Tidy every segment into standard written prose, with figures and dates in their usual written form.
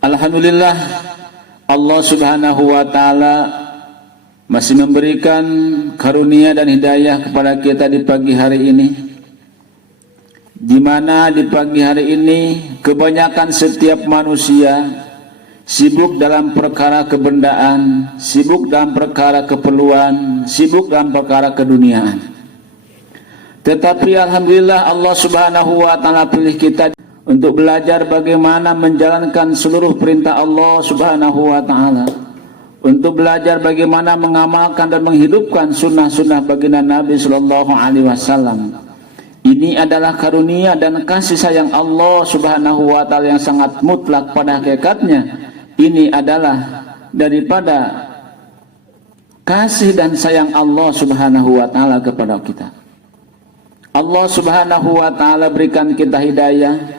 Alhamdulillah, Allah Subhanahu wa Ta'ala masih memberikan karunia dan hidayah kepada kita di pagi hari ini, di mana di pagi hari ini kebanyakan setiap manusia sibuk dalam perkara kebendaan, sibuk dalam perkara keperluan, sibuk dalam perkara keduniaan. Tetapi alhamdulillah Allah Subhanahu wa Ta'ala pilih kita untuk belajar bagaimana menjalankan seluruh perintah Allah Subhanahu wa Ta'ala, untuk belajar bagaimana mengamalkan dan menghidupkan sunnah-sunnah baginda Nabi Sallallahu Alaihi Wasallam. Ini adalah karunia dan kasih sayang Allah Subhanahu wa Ta'ala yang sangat mutlak pada hakikatnya. Ini adalah daripada kasih dan sayang Allah Subhanahu wa Ta'ala kepada kita. Allah Subhanahu wa Ta'ala berikan kita hidayah.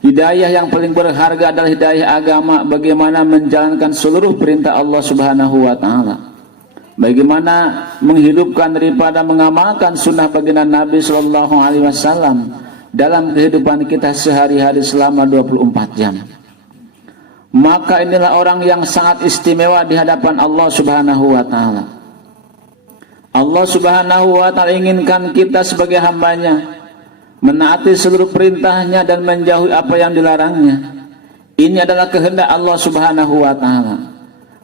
Hidayah yang paling berharga adalah hidayah agama, bagaimana menjalankan seluruh perintah Allah Subhanahu wa Ta'ala, bagaimana menghidupkan daripada mengamalkan sunnah baginda Nabi Sallallahu Alaihi Wasallam dalam kehidupan kita sehari-hari selama 24 jam. Maka inilah orang yang sangat istimewa di hadapan Allah Subhanahu wa Ta'ala. Allah Subhanahu wa Ta'ala inginkan kita sebagai hambanya menaati seluruh perintahnya dan menjauhi apa yang dilarangnya. Ini adalah kehendak Allah Subhanahu wa Ta'ala.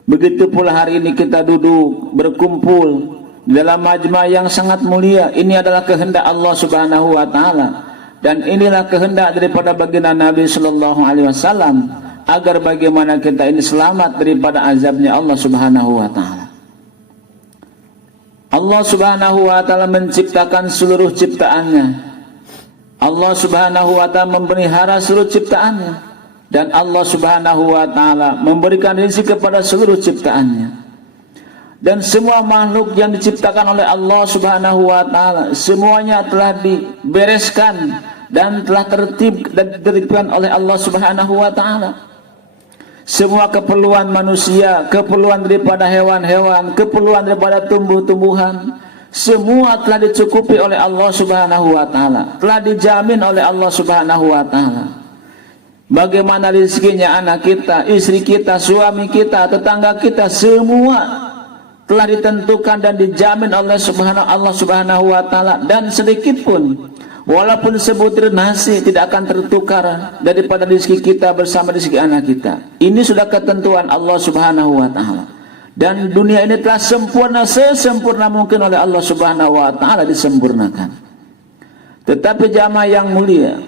Begitu pula hari ini kita duduk berkumpul dalam majma yang sangat mulia. Ini adalah kehendak Allah Subhanahu wa Ta'ala, dan inilah kehendak daripada baginda Nabi Sallallahu Alaihi Wasallam, agar bagaimana kita ini selamat daripada azabnya Allah Subhanahu wa Ta'ala. Allah Subhanahu wa Ta'ala menciptakan seluruh ciptaannya. Allah Subhanahu wa Ta'ala memelihara seluruh ciptaannya, dan Allah Subhanahu wa Ta'ala memberikan rezeki kepada seluruh ciptaannya. Dan semua makhluk yang diciptakan oleh Allah Subhanahu wa Ta'ala semuanya telah dibereskan dan telah tertib dan ditertibkan oleh Allah Subhanahu wa Ta'ala. Semua keperluan manusia, keperluan daripada hewan-hewan, keperluan daripada tumbuh-tumbuhan, semua telah dicukupi oleh Allah Subhanahu wa Ta'ala, telah dijamin oleh Allah Subhanahu wa Ta'ala. Bagaimana rezekinya anak kita, istri kita, suami kita, tetangga kita, semua telah ditentukan dan dijamin oleh Allah Subhanahu wa Ta'ala. Dan sedikit pun, walaupun sebutir nasi tidak akan tertukar daripada rezeki kita bersama rezeki anak kita. Ini sudah ketentuan Allah Subhanahu wa Ta'ala. Dan dunia ini telah sempurna, sesempurna mungkin oleh Allah Subhanahu wa Ta'ala disempurnakan. Tetapi jamaah yang mulia,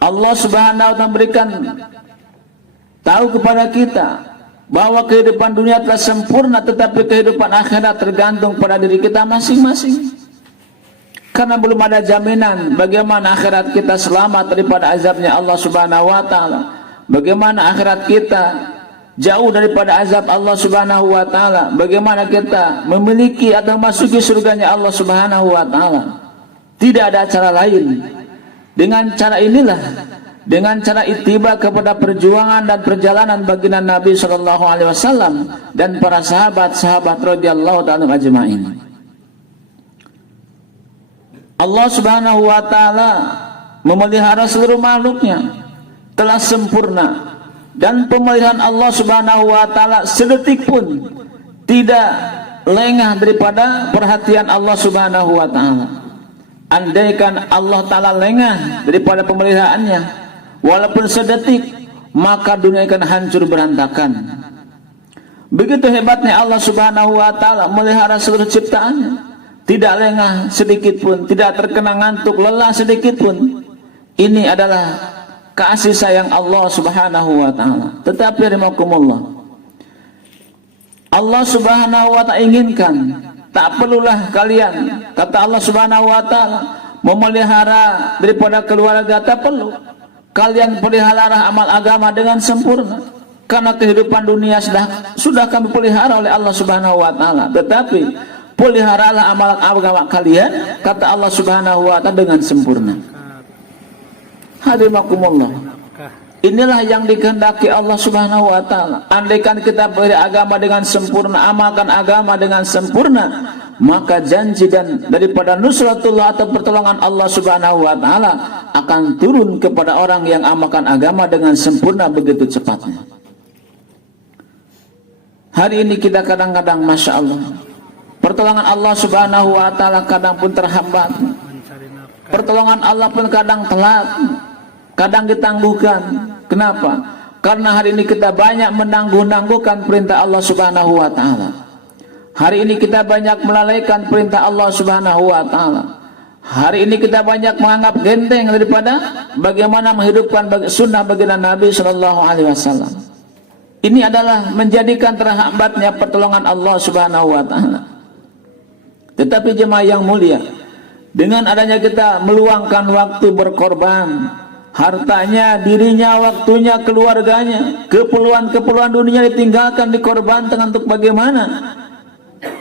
Allah Subhanahu wa Ta'ala berikan tahu kepada kita bahwa kehidupan dunia telah sempurna, tetapi kehidupan akhirat tergantung pada diri kita masing-masing. Karena belum ada jaminan bagaimana akhirat kita selamat daripada azabnya Allah Subhanahu wa Ta'ala, bagaimana akhirat kita jauh daripada azab Allah Subhanahu wa Ta'ala, bagaimana kita memiliki atau masuki surganya Allah Subhanahu wa Ta'ala. Tidak ada cara lain. Dengan cara inilah, dengan cara ittiba kepada perjuangan dan perjalanan baginda Nabi Sallallahu Alaihi Wasallam dan para sahabat-sahabat radhiyallahu ta'ala ajma'in. Allah Subhanahu wa Ta'ala memelihara seluruh makhluknya telah sempurna. Dan pemeliharaan Allah Subhanahu wa Ta'ala sedetik pun tidak lengah daripada perhatian Allah Subhanahu wa Ta'ala. Andaikan Allah Ta'ala lengah daripada pemeliharaannya walaupun sedetik, maka dunia akan hancur berantakan. Begitu hebatnya Allah Subhanahu wa Ta'ala melihara seluruh ciptaannya, tidak lengah sedikit pun, tidak terkena ngantuk lelah sedikit pun. Ini adalah kasih sayang Allah Subhanahu wa Ta'ala. Tetapi rahimakumullah, Allah Subhanahu wa Ta'ala inginkan, tak perlulah kalian, kata Allah Subhanahu wa Ta'ala, memelihara daripada keluarga, tak perlu. Kalian pelihara amal agama dengan sempurna, karena kehidupan dunia sudah kami pelihara oleh Allah Subhanahu wa Ta'ala. Tetapi peliharalah amal agama kalian, kata Allah Subhanahu wa Ta'ala, dengan sempurna. Hadimakumullah, inilah yang dikehendaki Allah Subhanahu wa Ta'ala. Andaikan kita beragama dengan sempurna, amalkan agama dengan sempurna, maka janji dan daripada nusratullah atau pertolongan Allah Subhanahu wa taala akan turun kepada orang yang amalkan agama dengan sempurna begitu cepatnya. Hari ini kita kadang-kadang Masya Allah, pertolongan Allah Subhanahu wa taala kadang pun terhambat. Pertolongan Allah pun kadang telat, kadang ditangguhkan. Kenapa? Karena hari ini kita banyak menangguh-nangguhkan perintah Allah Subhanahu wa taala. Hari ini kita banyak melalaikan perintah Allah Subhanahu wa taala. Hari ini kita banyak menganggap genteng daripada bagaimana menghidupkan sunnah baginda Nabi sallallahu alaihi wasallam. Ini adalah menjadikan terhambatnya pertolongan Allah Subhanahu wa taala. Tetapi jemaah yang mulia, dengan adanya kita meluangkan waktu berkorban, hartanya, dirinya, waktunya, keluarganya, keperluan-keperluan dunia ditinggalkan, dikorbankan untuk bagaimana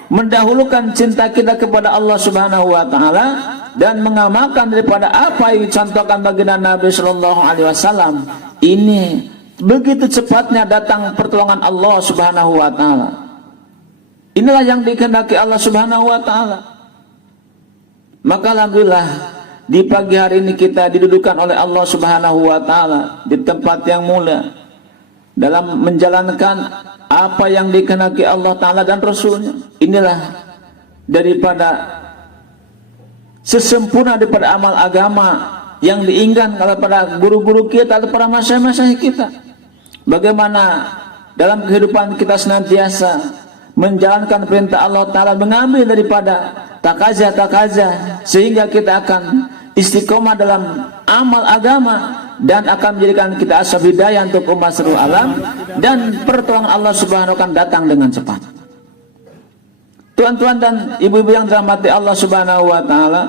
mendahulukan cinta kita kepada Allah Subhanahu wa taala dan mengamalkan daripada apa yang dicontohkan baginda Nabi sallallahu alaihi wasallam. Ini begitu cepatnya datang pertolongan Allah Subhanahu wa taala. Inilah yang dikehendaki Allah Subhanahu wa taala. Maka alhamdulillah di pagi hari ini kita didudukan oleh Allah Subhanahu wa taala di tempat yang mulia dalam menjalankan apa yang dikehendaki Allah taala dan Rasulnya. Inilah daripada sesempurna daripada amal agama yang diinginkan oleh para guru-guru kita atau para masyayikh kita. Bagaimana dalam kehidupan kita senantiasa menjalankan perintah Allah taala, mengambil daripada takazah sehingga kita akan istiqomah dalam amal agama dan akan menjadikan kita asbab hidayah untuk umat seluruh alam, dan pertolongan Allah Subhanahu wa taala datang dengan cepat. Tuan-tuan dan ibu-ibu yang dirahmati Allah Subhanahu wa taala,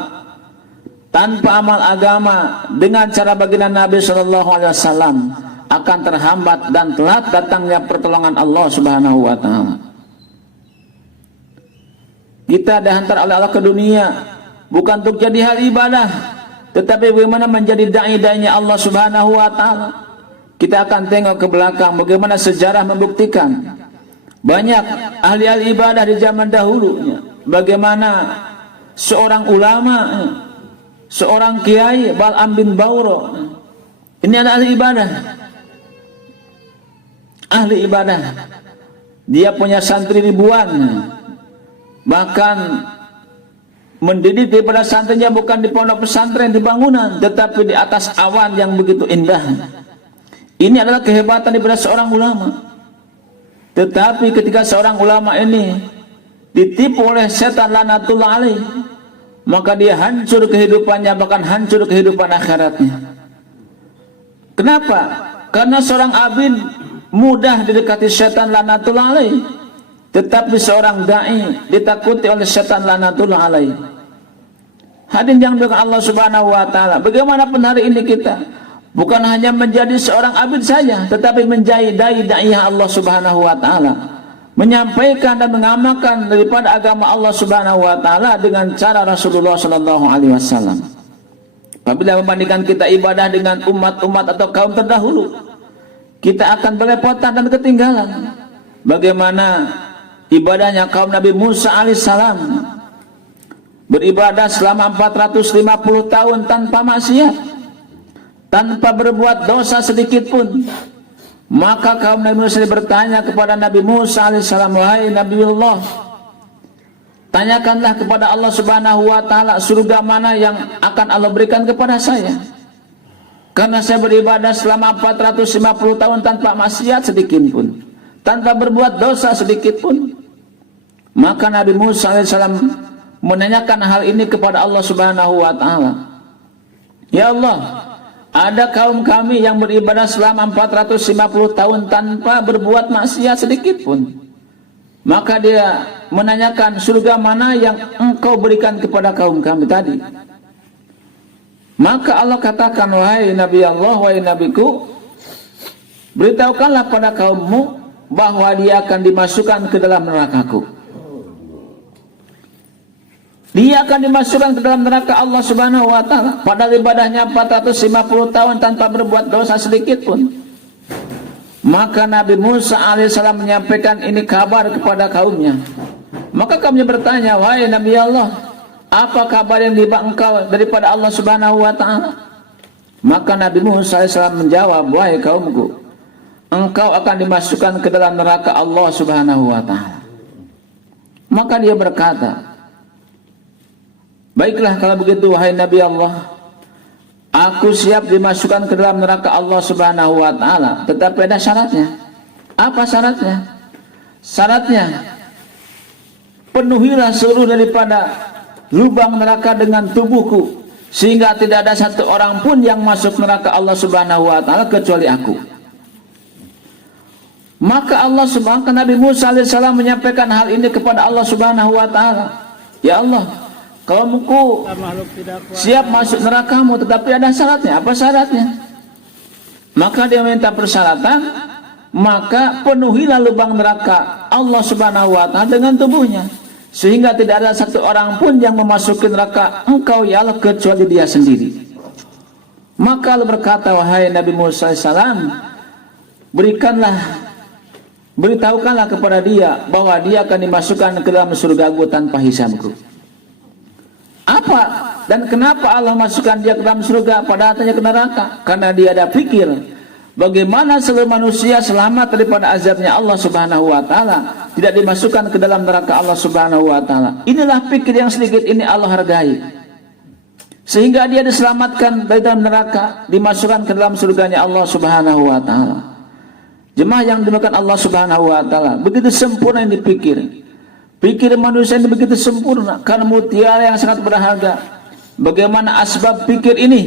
tanpa amal agama dengan cara baginda Nabi sallallahu alaihi wasallam akan terhambat dan telat datangnya pertolongan Allah Subhanahu wa taala. Kita dihantar oleh Allah ke dunia bukan untuk jadi hal ibadah, tetapi bagaimana menjadi dai-dainya Allah Subhanahu wa taala. Kita akan tengok ke belakang bagaimana sejarah membuktikan banyak ahli-ahli ibadah di zaman dahulunya. Bagaimana seorang ulama, seorang kiai Bal'am bin Bauro, ini adalah ahli ibadah. Ahli ibadah. Dia punya santri ribuan. Bahkan mendidik daripada santrinya bukan di pondok pesantren, di bangunan, tetapi di atas awan yang begitu indah. Ini adalah kehebatan daripada seorang ulama. Tetapi ketika seorang ulama ini ditipu oleh setan laknatullah alaih, maka dia hancur kehidupannya, bahkan hancur kehidupan akhiratnya. Kenapa? Karena seorang abid mudah didekati setan laknatullah alaih, tetapi seorang dai ditakuti oleh setan laknatullah alaih. Hadirin yang dimuliakan Allah Subhanahu wa taala, bagaimanapun hari ini kita bukan hanya menjadi seorang abid saja, tetapi menjadi dai-dai Allah Subhanahu wa taala, menyampaikan dan mengamalkan daripada agama Allah Subhanahu wa taala dengan cara Rasulullah sallallahu alaihi wasallam. Apabila membandingkan kita ibadah dengan umat-umat atau kaum terdahulu, kita akan belepotan dan ketinggalan. Bagaimana ibadahnya kaum Nabi Musa alaihissalam, beribadah selama 450 tahun tanpa maksiat, tanpa berbuat dosa sedikit pun. Maka kaum Nabi Musa bertanya kepada Nabi Musa alaihissalam, wahai Nabiullah, tanyakanlah kepada Allah Subhanahu wa taala surga mana yang akan Allah berikan kepada saya, karena saya beribadah selama 450 tahun tanpa maksiat sedikit pun, tanpa berbuat dosa sedikit pun. Maka Nabi Musa alaihissalam menanyakan hal ini kepada Allah Subhanahu wa taala. Ya Allah, ada kaum kami yang beribadah selama 450 tahun tanpa berbuat maksiat sedikit pun. Maka dia menanyakan surga mana yang engkau berikan kepada kaum kami tadi. Maka Allah katakan, wahai Nabi Allah, wahai Nabiku, beritahukanlah pada kaummu bahwa dia akan dimasukkan ke dalam nerakaku. Dia akan dimasukkan ke dalam neraka Allah Subhanahu wa taala, padahal ibadahnya 450 tahun tanpa berbuat dosa sedikit pun. Maka Nabi Musa alaihissalam menyampaikan ini kabar kepada kaumnya. Maka kami bertanya, wahai Nabi Allah, apa kabar yang tiba engkau daripada Allah Subhanahu wa ta'ala? Maka Nabi Musa AS menjawab, wahai kaumku, engkau akan dimasukkan ke dalam neraka Allah Subhanahu wa ta'ala. Maka dia berkata, baiklah kalau begitu wahai Nabi Allah, aku siap dimasukkan ke dalam neraka Allah Subhanahu wa ta'ala, tetapi ada syaratnya. Apa syaratnya? Syaratnya, penuhilah seluruh daripada lubang neraka dengan tubuhku, sehingga tidak ada satu orang pun yang masuk neraka Allah Subhanahu wa ta'ala kecuali aku. Maka Nabi Musa alaihissalam menyampaikan hal ini kepada Allah Subhanahu wa ta'ala. Ya Allah, kaumku siap masuk nerakamu, tetapi ada syaratnya. Apa syaratnya? Maka dia minta persyaratan, maka penuhilah lubang neraka Allah Subhanahu wa ta'ala dengan tubuhnya, sehingga tidak ada satu orang pun yang memasuki neraka engkau ya Allah kecuali dia sendiri. Maka Allah berkata, wahai Nabi Musa alaihissalam, beritahukanlah kepada dia bahwa dia akan dimasukkan ke dalam surgaku tanpa hisabku. Apa dan kenapa Allah masukkan dia ke dalam surga pada hatanya ke neraka? Karena dia ada pikir bagaimana seluruh manusia selamat daripada azabnya Allah Subhanahu wa ta'ala, tidak dimasukkan ke dalam neraka Allah Subhanahu wa ta'ala. Inilah pikir yang sedikit ini Allah hargai, sehingga dia diselamatkan dari dalam neraka, dimasukkan ke dalam surganya Allah Subhanahu wa ta'ala. Jemaah yang dimakan Allah Subhanahu wa ta'ala, begitu sempurna yang dipikir. Pikir manusia ini begitu sempurna, karena mutiara yang sangat berharga. Bagaimana asbab pikir ini,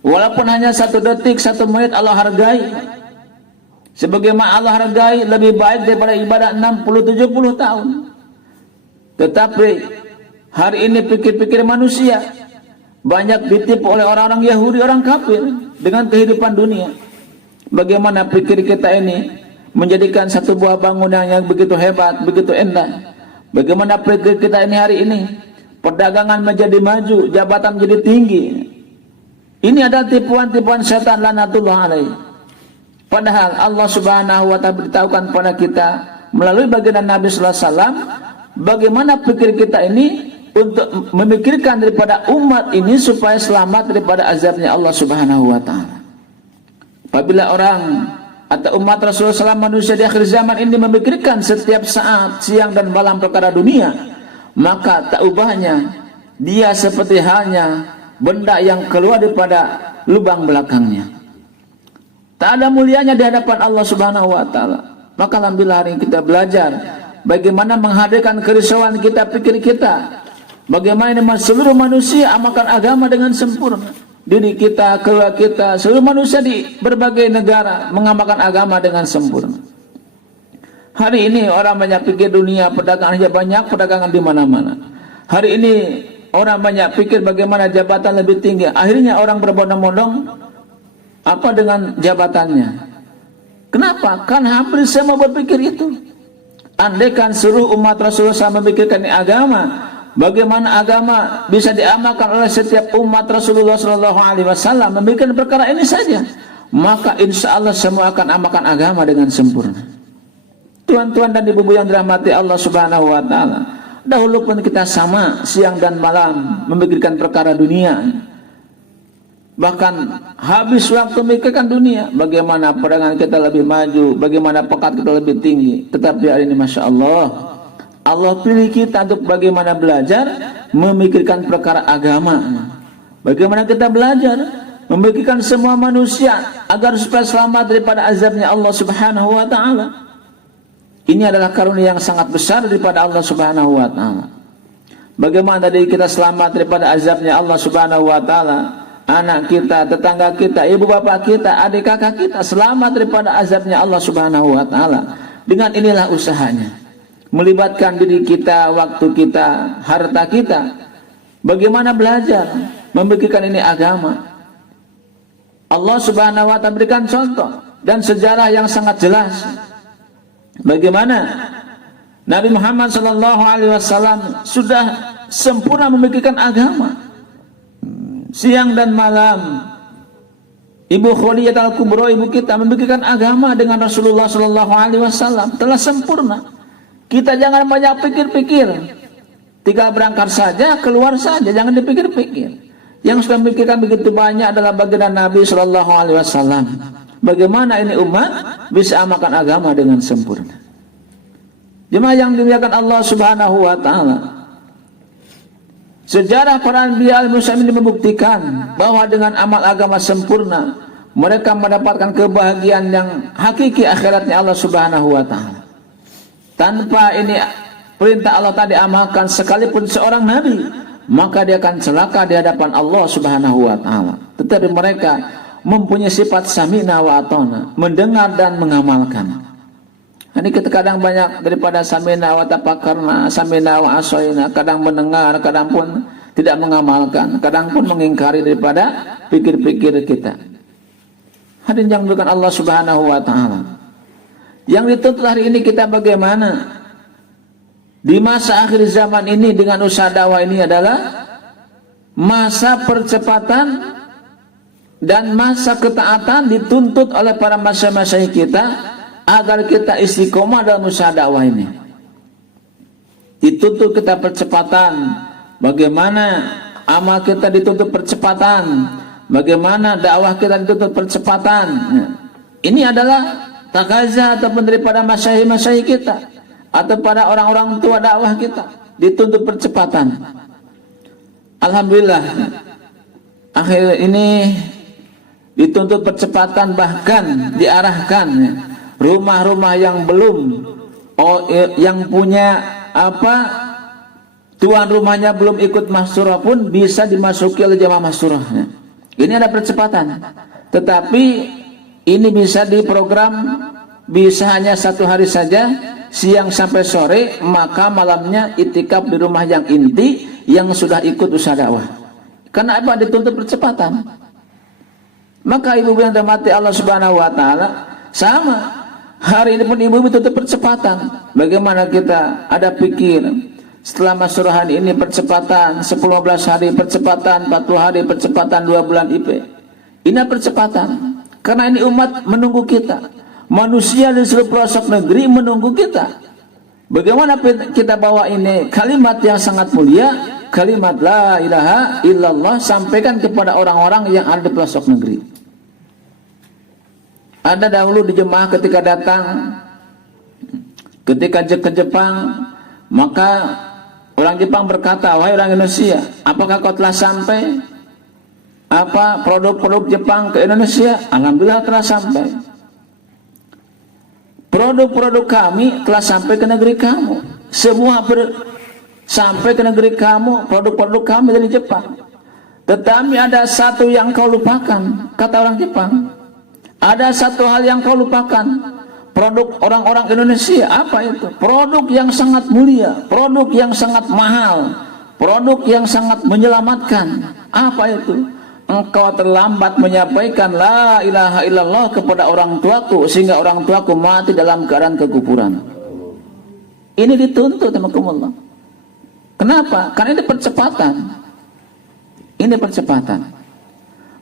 walaupun hanya 1 detik, 1 menit Allah hargai. Sebagaimana Allah hargai lebih baik daripada ibadah 60-70 tahun. Tetapi hari ini pikir-pikir manusia banyak ditipu oleh orang-orang Yahudi, orang kafir dengan kehidupan dunia. Bagaimana pikir kita ini menjadikan satu buah bangunan yang begitu hebat, begitu indah. Bagaimana pikir kita ini hari ini, perdagangan menjadi maju, jabatan menjadi tinggi. Ini adalah tipuan-tipuan setan laknatullah alaih. Padahal Allah Subhanahu wa ta'ala beritahukan pada kita melalui baginda Nabi sallallahu alaihi wasallam bagaimana pikir kita ini untuk memikirkan daripada umat ini supaya selamat daripada azabnya Allah Subhanahu wa ta'ala. Apabila orang atau umat Rasulullah SAW manusia di akhir zaman ini memikirkan setiap saat, siang dan malam perkara dunia, maka tak ubahnya dia seperti halnya benda yang keluar daripada lubang belakangnya. Tak ada mulianya di hadapan Allah Subhanahu wa ta'ala. Maka alhamdulillah hari ini kita belajar bagaimana menghadirkan kerisauan kita, pikir kita, bagaimana seluruh manusia amalkan agama dengan sempurna. Diri kita, keluarga kita, seluruh manusia di berbagai negara mengamalkan agama dengan sempurna. Hari ini orang banyak pikir dunia, perdagangan saja banyak, perdagangan di mana-mana. Hari ini orang banyak pikir bagaimana jabatan lebih tinggi. Akhirnya orang berbondong-bondong apa dengan jabatannya. Kenapa? Karena hampir semua berpikir itu. Andaikan seluruh umat Rasulullah SAW memikirkan agama, bagaimana agama bisa diamalkan oleh setiap umat Rasulullah SAW memikirkan perkara ini saja, maka insya Allah semua akan amalkan agama dengan sempurna. Tuan-tuan dan ibu-ibu yang dirahmati Allah Subhanahu wa ta'ala, dahulu pun kita sama siang dan malam memikirkan perkara dunia, bahkan habis waktu memikirkan dunia, bagaimana perdagangan kita lebih maju, bagaimana pekat kita lebih tinggi. Tetapi hari ini Masya Allah, Allah pilih kita untuk bagaimana belajar memikirkan perkara agama. Bagaimana kita belajar memikirkan semua manusia agar supaya selamat daripada azabnya Allah Subhanahu wa ta'ala. Ini adalah karunia yang sangat besar daripada Allah Subhanahu wa ta'ala. Bagaimana tadi kita selamat daripada azabnya Allah Subhanahu wa ta'ala, anak kita, tetangga kita, ibu bapak kita, adik kakak kita selamat daripada azabnya Allah Subhanahu wa ta'ala. Dengan inilah usahanya, melibatkan diri kita, waktu kita, harta kita. Bagaimana belajar memikirkan ini agama. Allah Subhanahu wa ta'ala berikan contoh dan sejarah yang sangat jelas. Bagaimana Nabi Muhammad SAW sudah sempurna memikirkan agama. Siang dan malam Ibu Khadijah Al-Kubra, ibu kita, memikirkan agama dengan Rasulullah SAW telah sempurna. Kita jangan banyak pikir-pikir. Tinggal berangkat saja, keluar saja, jangan dipikir-pikir. Yang sudah memikirkan begitu banyak adalah baginda Nabi Shallallahu Alaihi Wasallam. Bagaimana ini umat bisa amalkan agama dengan sempurna? Jemaah yang dimuliakan Allah Subhanahu Wa Taala. Sejarah para anbiya al-mursalin ini membuktikan bahwa dengan amal agama sempurna mereka mendapatkan kebahagiaan yang hakiki akhiratnya Allah Subhanahu Wa Taala. Tanpa ini perintah Allah tadi amalkan sekalipun seorang nabi, maka dia akan celaka di hadapan Allah Subhanahu Wa Taala. Tetapi mereka mempunyai sifat sami'na wa ata'na, mendengar dan mengamalkan. Ini kita kadang banyak daripada sami'na wa tafakkarna, sami'na wa asoina, kadang mendengar, kadang pun tidak mengamalkan, kadang pun mengingkari daripada pikir-pikir kita. Hadirin yang dimuliakan Allah Subhanahu Wa Taala. Yang dituntut hari ini kita bagaimana? Di masa akhir zaman ini dengan usaha dakwah ini adalah masa percepatan dan masa ketaatan dituntut oleh para masyayikh kita agar kita istiqomah dalam usaha dakwah ini. Dituntut kita percepatan. Bagaimana amal kita dituntut percepatan, bagaimana dakwah kita dituntut percepatan. Ini adalah takaza ataupun daripada masyayikh kita atau pada orang-orang tua dakwah kita, dituntut percepatan. Alhamdulillah akhir ini dituntut percepatan, bahkan diarahkan rumah-rumah yang belum yang punya tuan rumahnya belum ikut masyurah pun bisa dimasuki oleh jamaah masyurahnya. Ini ada percepatan, tetapi ini bisa diprogram, bisa hanya 1 hari saja, siang sampai sore, maka malamnya itikaf di rumah yang inti yang sudah ikut usaha dakwah. Karena apa? Dituntut percepatan. Maka ibu-ibu yang dirahmati Allah Subhanahu Wa Taala, sama hari ini pun ibu-ibu tuntut percepatan. Bagaimana kita ada pikir setelah masyurahan ini percepatan 10-11 hari percepatan, 40 hari percepatan, 2 bulan IP. Ini percepatan karena ini umat menunggu kita, manusia di seluruh pelosok negeri menunggu kita. Bagaimana kita bawa ini kalimat yang sangat mulia, kalimat la ilaha illallah, sampaikan kepada orang-orang yang ada di pelosok negeri. Ada dahulu di jemaah ketika datang, ketika ke Jepang, maka orang Jepang berkata, wahai orang Indonesia, apakah kau telah sampai produk-produk Jepang ke Indonesia? Alhamdulillah telah sampai. Produk-produk kami telah sampai ke negeri kamu. Semua sampai ke negeri kamu, produk-produk kami dari Jepang. Tetapi ada satu yang kau lupakan, kata orang Jepang. Ada satu hal yang kau lupakan, produk orang-orang Indonesia. Apa itu? Produk yang sangat mulia, produk yang sangat mahal, produk yang sangat menyelamatkan. Apa itu? Engkau terlambat menyampaikan la ilaha illallah kepada orang tuaku, sehingga orang tuaku mati dalam keadaan kekufuran. Ini dituntut sama Allah. Kenapa? Karena ini percepatan. Ini percepatan.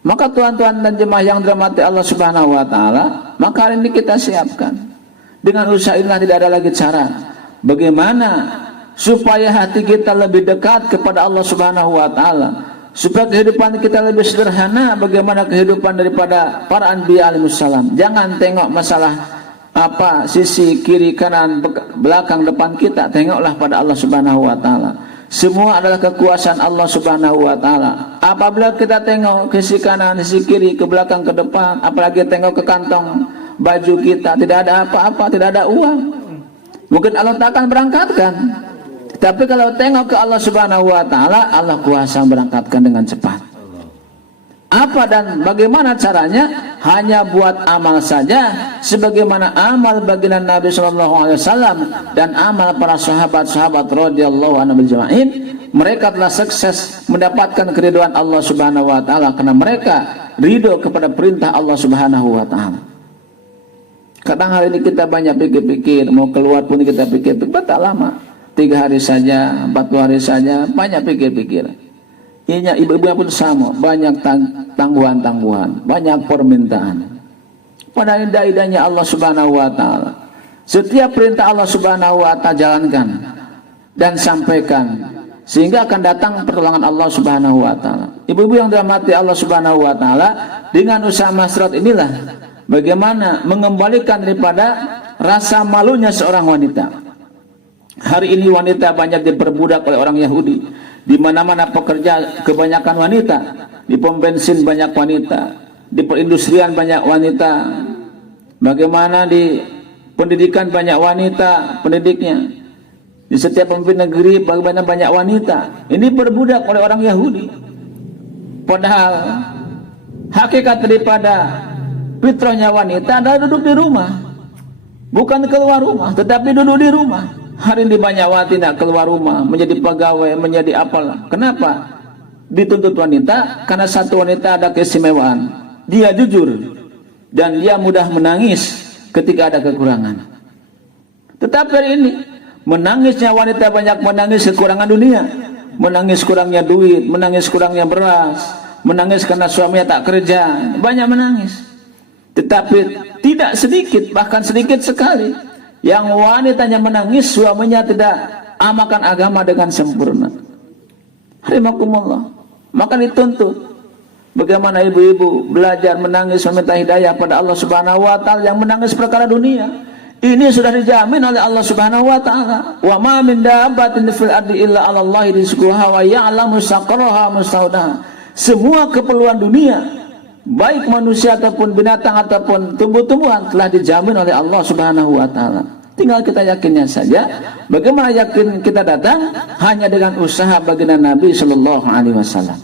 Maka tuan-tuan dan jemaah yang dirahmati Allah Subhanahu Wa Taala, maka hari ini kita siapkan. Dengan usaha inilah tidak ada lagi cara bagaimana supaya hati kita lebih dekat kepada Allah Subhanahu Wa Taala, supaya kehidupan kita lebih sederhana. Bagaimana kehidupan daripada para anbiya alaihissalam. Jangan tengok masalah sisi kiri kanan belakang depan kita, tengoklah pada Allah Subhanahu Wa Taala. Semua adalah kekuasaan Allah Subhanahu Wa Taala. Apabila kita tengok ke sisi kanan, sisi kiri, ke belakang, ke depan, apalagi tengok ke kantong baju kita, tidak ada apa-apa, tidak ada uang, mungkin Allah tak akan berangkatkan. Tapi kalau tengok ke Allah Subhanahu Wa Taala, Allah kuasa berangkatkan dengan cepat. Apa dan bagaimana caranya? Hanya buat amal saja, sebagaimana amal baginda Nabi Shallallahu Alaihi Wasallam dan amal para sahabat-sahabat radhiyallahu anhum ajma'in. Mereka telah sukses mendapatkan keridhaan Allah Subhanahu Wa Taala karena mereka ridho kepada perintah Allah Subhanahu Wa Taala. Kadang hari ini kita banyak pikir-pikir, mau keluar pun kita pikir-pikir, tak lama, 3 hari saja, 40 hari saja, banyak pikir-pikir. Ini ibu-ibu pun sama, banyak tangguhan-tangguhan, banyak permintaan. Pada indahnya Allah Subhanahu Wa Taala, Setiap perintah Allah Subhanahu wa Ta'ala jalankan dan sampaikan, sehingga akan datang pertolongan Allah Subhanahu wa Ta'ala. Ibu-ibu yang dirahmati Allah Subhanahu wa Ta'ala, dengan usaha Masyarat inilah bagaimana mengembalikan daripada rasa malunya seorang wanita. Hari ini wanita banyak diperbudak oleh orang Yahudi. Di mana-mana pekerja kebanyakan wanita, di pom bensin banyak wanita, di perindustrian banyak wanita. Bagaimana di pendidikan banyak wanita pendidiknya. Di setiap pemimpin negeri bagaimana banyak wanita. Ini berbudak oleh orang Yahudi. Padahal hakikat daripada fitrahnya wanita adalah duduk di rumah, bukan keluar rumah, tetapi duduk di rumah. Hari ini banyak wanita tidak keluar rumah, menjadi pegawai, menjadi apalah. Kenapa dituntut wanita? Karena satu wanita ada keistimewaan, dia jujur dan dia mudah menangis ketika ada kekurangan. Tetapi hari ini menangisnya wanita banyak menangis kekurangan dunia, menangis kurangnya duit, menangis kurangnya beras, menangis karena suaminya tak kerja, banyak menangis. Tetapi tidak sedikit, bahkan sedikit sekali yang wanitanya menangis suaminya tidak amalkan agama dengan sempurna. Rahimakumullah. Maka dituntut bagaimana ibu-ibu belajar menangis meminta hidayah pada Allah Subhanahu wa Ta'ala. Yang menangis perkara dunia ini sudah dijamin oleh Allah Subhanahu wa Ta'ala. Wa ma min dabbatin fil ardi illa 'ala Allahi rizquha wa ya'lamu mustaqarraha mustaudaha. Semua keperluan dunia, baik manusia ataupun binatang ataupun tumbuh-tumbuhan, telah dijamin oleh Allah Subhanahu wa Ta'ala. Tinggal kita yakinnya saja. Bagaimana yakin kita datang? Hanya dengan usaha baginda Nabi Sallallahu Alaihi Wasallam.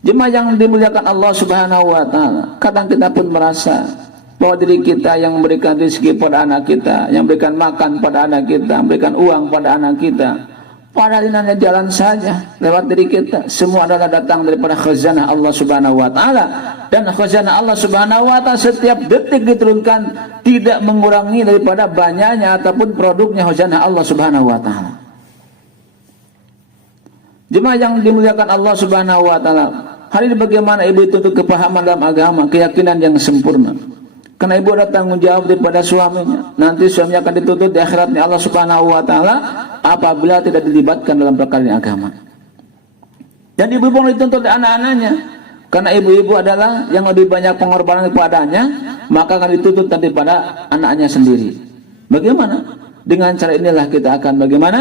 Jemaah yang dimuliakan Allah Subhanahu wa Ta'ala, kadang kita pun merasa bahwa diri kita yang memberikan rezeki pada anak kita, yang memberikan makan pada anak kita, memberikan uang pada anak kita, padahal ini hanya jalan saja lewat diri kita. Semua adalah datang daripada khazanah Allah Subhanahu wa Ta'ala, dan khazanah Allah Subhanahu wa Ta'ala setiap detik diturunkan tidak mengurangi daripada banyaknya ataupun produknya khazanah Allah Subhanahu wa Ta'ala. Jemaah yang dimuliakan Allah Subhanahu wa Ta'ala, hari ini bagaimana ibu dituntut kepahaman dalam agama, keyakinan yang sempurna. Karena ibu ada tanggung jawab daripada suaminya. Nanti suaminya akan dituntut di akhiratnya Allah Subhanahu wa Ta'ala apabila tidak dilibatkan dalam perkara agama. Dan ibu-ibu dituntut anak-anaknya, karena ibu-ibu adalah yang lebih banyak pengorbanan kepadanya, maka akan dituntut daripada anaknya sendiri. Bagaimana? Dengan cara inilah kita akan bagaimana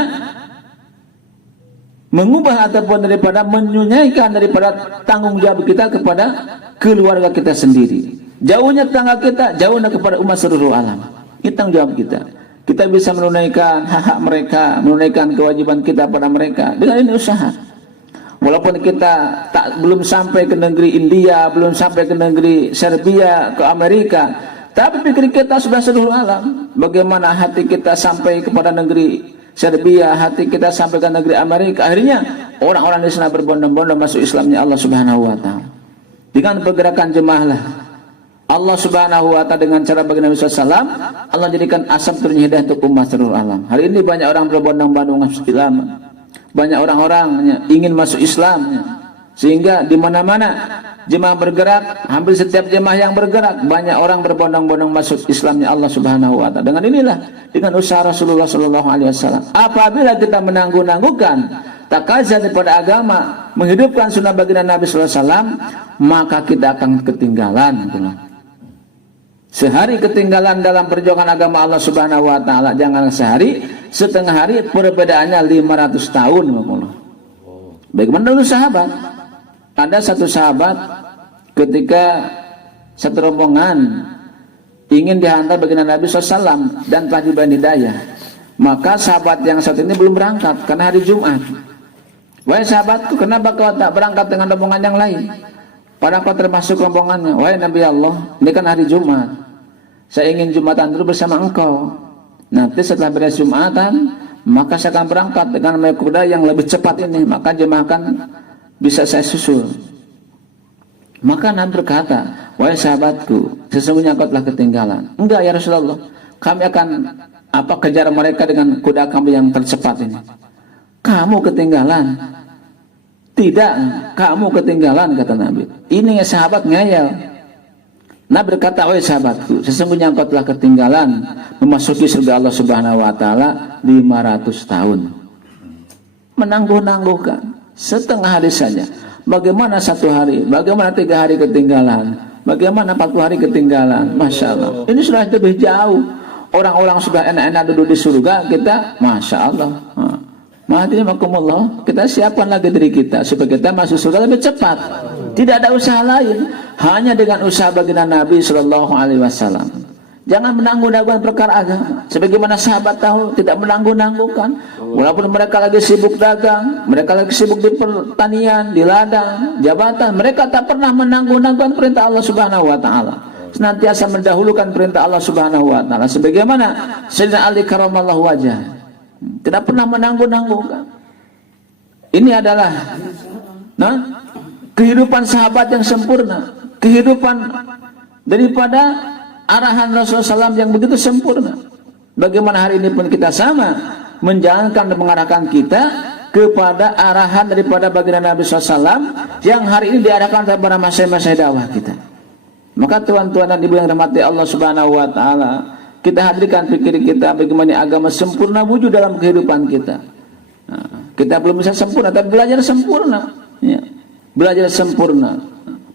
mengubah ataupun daripada menyunaikan daripada tanggung jawab kita kepada keluarga kita sendiri. Jauhnya tetangga kita, jauhnya kepada umat seluruh alam. Itu tanggung jawab kita. Kita bisa menunaikan hak-hak mereka, menunaikan kewajiban kita pada mereka dengan ini usaha. Walaupun kita belum sampai ke negeri India, belum sampai ke negeri Serbia, ke Amerika, tapi pikir kita sudah seluruh alam. Bagaimana hati kita sampai kepada negeri Serbia, hati kita sampai ke negeri Amerika. Akhirnya orang-orang di sana berbondong-bondong masuk Islamnya Allah Subhanahu wa Ta'ala. Dengan pergerakan jemaahlah Allah Subhanahu wa Ta'ala dengan cara baginda Nabi SAW, Allah jadikan asam turunnya hidayah untuk umat seluruh alam. Hari ini banyak orang berbondong-bondong masuk Islam, banyak orang-orang ingin masuk Islam, sehingga di mana-mana jemaah bergerak, hampir setiap jemaah yang bergerak banyak orang berbondong-bondong masuk Islamnya Allah Subhanahu wa Ta'ala. Dengan inilah, dengan usaha Rasulullah Sallallahu Alaihi Wasallam, apabila kita menangguh-nangguhkan takazah daripada agama, menghidupkan sunnah baginda Nabi Sallallahu Alaihi Wasallam, maka kita akan ketinggalan. Sehari ketinggalan dalam perjuangan agama Allah Subhanahu wa Ta'ala, jangan sehari, setengah hari, perbedaannya 500 tahun. Bagaimana dulu sahabat? Ada satu sahabat ketika satu rombongan ingin dihantar baginda Nabi SAW dan telah diberi hidayah, maka sahabat yang satu ini belum berangkat karena hari Jumat. Wahai sahabatku, kenapa kau tak berangkat dengan rombongan yang lain? Padahal kau termasuk rombongannya. Wahai Nabi Allah, ini kan hari Jumat, saya ingin Jumatan dulu bersama engkau. Nanti setelah beres Jumatan, maka saya akan berangkat dengan naik kuda yang lebih cepat ini, maka jemaah akan bisa saya susul. Maka Nabi berkata, wahai sahabatku, sesungguhnya kau telah ketinggalan. Enggak ya Rasulullah, kami akan kejar mereka dengan kuda kami yang tercepat ini. Kamu ketinggalan? Tidak, kamu ketinggalan, kata Nabi. Ini sahabat ngeyel. Nabi berkata, wahai sahabatku, sesungguhnya engkau telah ketinggalan memasuki surga Allah Subhanahu wa taala 500 tahun. Menangguh-nangguhkan setengah hari saja. Bagaimana 1 hari, bagaimana 3 hari ketinggalan, bagaimana 40 hari ketinggalan. Masya Allah, ini sudah lebih jauh. Orang-orang sudah enak-enak duduk di surga, kita Masya Allah. Mahdimakumullah, kita siapkan lagi diri kita supaya kita masuk surga lebih cepat. Tidak ada usaha lain, hanya dengan usaha baginda Nabi Shallallahu Alaihi Wasallam. Jangan menangguh-nangguhkan perkara agama. Sebagaimana sahabat tahu, tidak menangguh-nangguhkan. Walaupun mereka lagi sibuk dagang, mereka lagi sibuk di pertanian, di ladang, jabatan, mereka tak pernah menangguh-nangguhkan perintah Allah Subhanahu Wa Taala. Senantiasa mendahulukan perintah Allah Subhanahu Wa Taala. Sebagaimana Sayyidina Ali Karamallahu Wajah, tidak pernah menangguh-nangguhkan. Ini adalah kehidupan sahabat yang sempurna, kehidupan daripada arahan Rasulullah SAW yang begitu sempurna. Bagaimana hari ini pun kita sama menjalankan dan mengarahkan kita kepada arahan daripada baginda Nabi SAW yang hari ini diarahkan kepada masa-masa dakwah kita. Maka tuan-tuan dan ibu yang dirahmati Allah Subhanahu Wa Taala, kita hadirkan pikir kita bagaimana agama sempurna wujud dalam kehidupan kita. Kita belum bisa sempurna, tapi belajar sempurna. Ya. Belajar sempurna,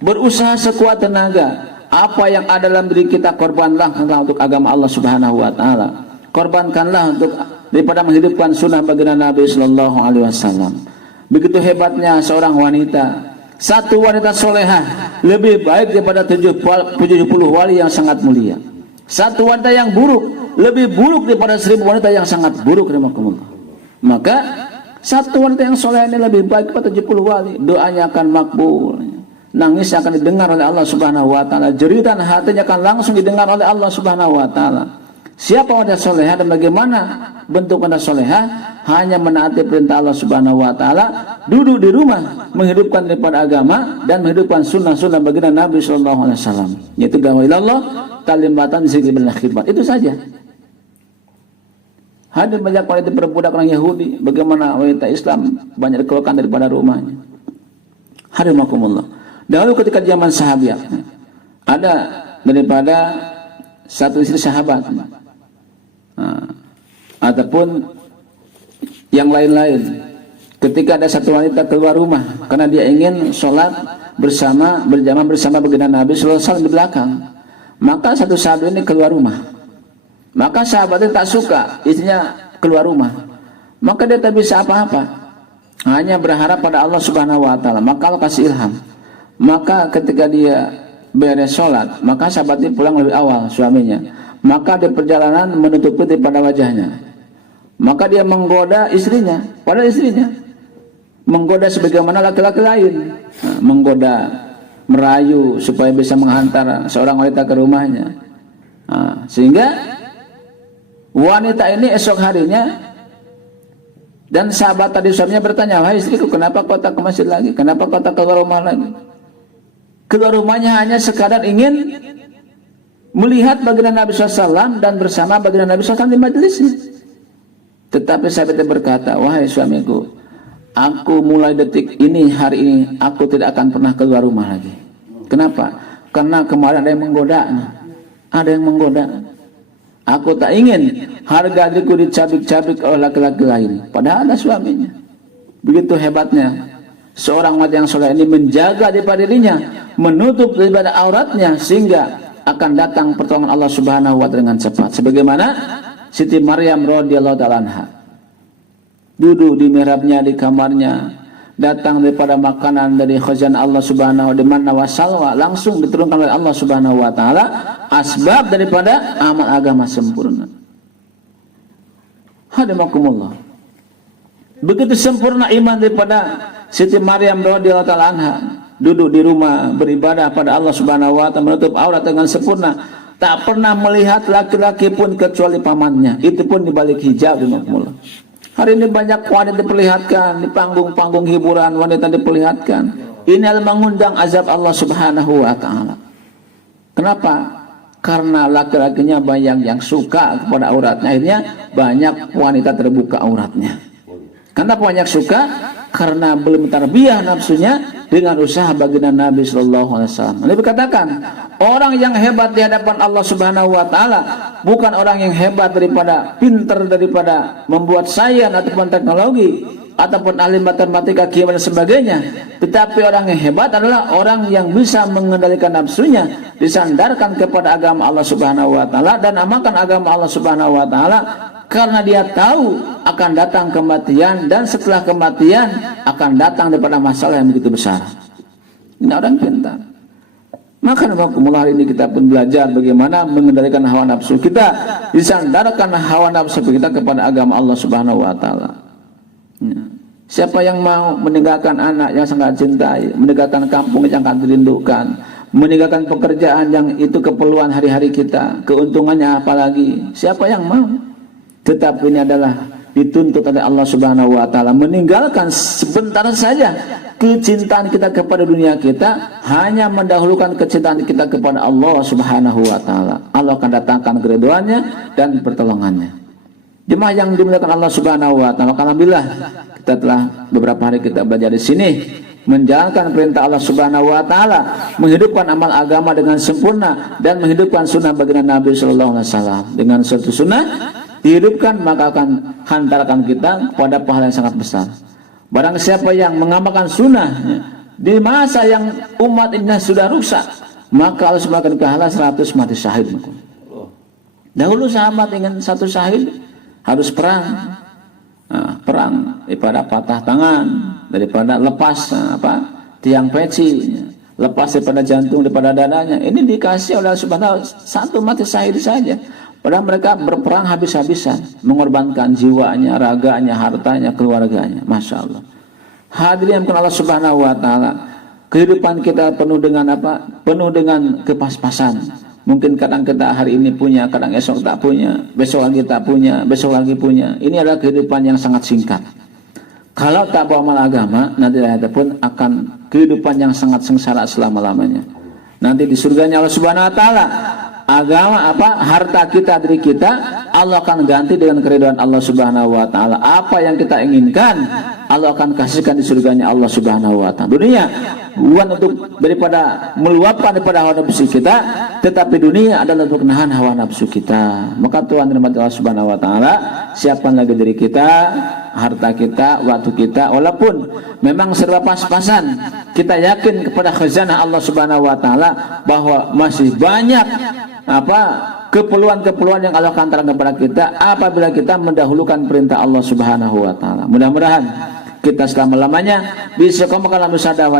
berusaha sekuat tenaga. Apa yang ada dalam diri kita korbanlah untuk agama Allah Subhanahu Wa Taala. Korbankanlah untuk daripada menghidupkan sunnah baginda Nabi Sallallahu Alaihi Wasallam. Begitu hebatnya seorang wanita. Satu wanita solehah lebih baik daripada 70 wali yang sangat mulia. Satu wanita yang buruk lebih buruk daripada 1000 wanita yang sangat buruk. Maka satu wanita yang soleh ini lebih baik daripada 70 wali. Doanya akan makbul, nangis akan didengar oleh Allah Subhanahu Wa Taala, jeritan hatinya akan langsung didengar oleh Allah Subhanahu Wa Taala. Siapa wanita solehah dan bagaimana bentuk wanita solehah? Hanya menaati perintah Allah Subhanahu Wa Taala, duduk di rumah menghidupkan daripada agama dan menghidupkan sunnah-sunnah baginda Nabi Sallallahu Alaihi Wasallam, yaitu dawailallah talimatan zikir bil khidmat. Itu saja. Hadir banyak wanita berbudak orang Yahudi, bagaimana wanita Islam banyak dikeluarkan daripada rumahnya. Hadimakumullah. Dahulu ketika zaman sahabat, ada daripada satu istri sahabat, ataupun yang lain-lain. Ketika ada satu wanita keluar rumah karena dia ingin sholat berjamaah bersama baginda Nabi Sallallahu Alaihi Wasallam di belakang, maka satu sahabat ini keluar rumah. Maka sahabatnya tak suka istrinya keluar rumah, maka dia tak bisa apa-apa, hanya berharap pada Allah Subhanahu Wa Taala. Maka Allah kasih ilham. Maka ketika dia beres sholat, maka sahabatnya pulang lebih awal suaminya. Maka di perjalanan menutup putih pada wajahnya. Maka dia menggoda istrinya, padahal istrinya menggoda sebagaimana laki-laki lain, menggoda, merayu supaya bisa menghantar seorang wanita ke rumahnya. Sehingga wanita ini esok harinya, dan sahabat tadi suaminya bertanya, wahai istriku, kenapa kau tak ke masjid lagi? Kenapa kau tak keluar rumah lagi? Keluar rumahnya hanya sekadar ingin melihat baginda Nabi SAW dan bersama baginda Nabi SAW di majelisnya. Tetapi sahabatnya berkata, wahai suamiku, aku mulai detik ini, hari ini, aku tidak akan pernah keluar rumah lagi. Kenapa? Karena kemarin ada yang menggoda. Ada yang menggoda. Aku tak ingin harga diriku dicabik-cabik oleh laki-laki lain, padahal ada suaminya. Begitu hebatnya seorang wanita yang soleh ini menjaga daripada dirinya, menutup daripada auratnya, sehingga akan datang pertolongan Allah Subhanahu Wa Taala dengan cepat. Sebagaimana Siti Maryam radhiyallahu ta'ala anha duduk di mihrabnya, di kamarnya, datang daripada makanan dari khazanah Allah Subhanahu wa Ta'ala, wa salwa, langsung diturunkan oleh Allah Subhanahu Wa Ta'ala, asbab daripada amal agama sempurna. Hadimakumullah. Begitu sempurna iman daripada Siti Maryam radhiyallahu ta'ala anha, duduk di rumah beribadah pada Allah Subhanahu Wa Ta'ala, menutup aurat dengan sempurna, tak pernah melihat laki-laki pun kecuali pamannya, itu pun dibalik hijab. Hadimakumullah. Hari ini banyak wanita diperlihatkan di panggung-panggung hiburan, wanita diperlihatkan. Ini adalah mengundang azab Allah Subhanahu Wa Ta'ala. Kenapa? Karena laki-lakinya banyak yang suka kepada auratnya, akhirnya banyak wanita terbuka auratnya. Kenapa banyak suka? Karena belum tarbiyah nafsunya dengan usaha baginda Nabi Shallallahu Alaihi Wasallam. Nabi katakan, orang yang hebat di hadapan Allah Subhanahu Wa Taala bukan orang yang hebat daripada pinter, daripada membuat sains ataupun teknologi ataupun ahli matematika, kimia dan sebagainya, tetapi orang yang hebat adalah orang yang bisa mengendalikan nafsunya, disandarkan kepada agama Allah Subhanahu Wa Taala dan amalkan agama Allah Subhanahu Wa Taala, karena dia tahu akan datang kematian dan setelah kematian akan datang daripada masalah yang begitu besar. Ini orang pintar. Maka hari ini kita pun belajar bagaimana mengendalikan hawa nafsu kita, disandarkan hawa nafsu kita kepada agama Allah Subhanahu Wa Taala. Siapa yang mau meninggalkan anak yang sangat cintai, meninggalkan kampung yang sangat dirindukan, meninggalkan pekerjaan yang itu keperluan hari-hari kita, keuntungannya apalagi, siapa yang mau? Tetapi ini adalah dituntut oleh Allah Subhanahu Wa Taala, meninggalkan sebentar saja kecintaan kita kepada dunia kita, hanya mendahulukan kecintaan kita kepada Allah Subhanahu Wa Taala. Allah akan datangkan keriduannya dan pertolongannya. Jemaah yang dimuliakan Allah Subhanahu Wa Taala, alhamdulillah kita telah beberapa hari kita belajar di sini, menjalankan perintah Allah Subhanahu Wa Taala, menghidupkan amal agama dengan sempurna dan menghidupkan sunnah baginda Nabi Sallallahu Alaihi Wasallam. Dengan suatu sunnah dihidupkan, maka akan hantarkan kita kepada pahala yang sangat besar. Barang siapa yang mengamalkan sunnah di masa yang umat ini sudah rusak, maka Allah Subhanahu Wa Taala 100 mati syahid. Dahulu sahabat ingin satu syahid harus perang. Nah, perang daripada patah tangan, daripada lepas tiang peci, lepas daripada jantung, daripada dadanya. Ini dikasih oleh Subhanahu satu mati syahid saja. Padahal mereka berperang habis-habisan, mengorbankan jiwanya, raganya, hartanya, keluarganya. Masya Allah. Hadirin yang Allah Subhanahu Wa Taala, kehidupan kita penuh dengan penuh dengan kepas-pasan. Mungkin kadang kita hari ini punya, kadang esok tak punya, besok lagi tak punya, besok lagi punya. Ini adalah kehidupan yang sangat singkat. Kalau tak bawa amal agama, nanti pun akan kehidupan yang sangat sengsara selama-lamanya. Nanti di surganya Allah Subhanahu Wa Taala, agama harta kita, diri kita, Allah akan ganti dengan keridhaan Allah Subhanahu Wa Taala. Apa yang kita inginkan, Allah akan kasihkan di surganya Allah Subhanahu Wa Taala. Dunia bukan untuk daripada meluapkan daripada hawa nafsu kita, tetapi dunia adalah untuk menahan hawa nafsu kita. Maka Tuhan rahmat Allah Subhanahu Wa Taala, siapkan lagi diri kita, harta kita, waktu kita, walaupun memang serba pas-pasan, kita yakin kepada khazanah Allah Subhanahu Wa Taala bahwa masih banyak keperluan-keperluan yang Allah hantarkan kepada kita apabila kita mendahulukan perintah Allah Subhanahu Wa Taala. Mudah-mudahan kita selama-lamanya bisa istiqomah dalam usaha dakwah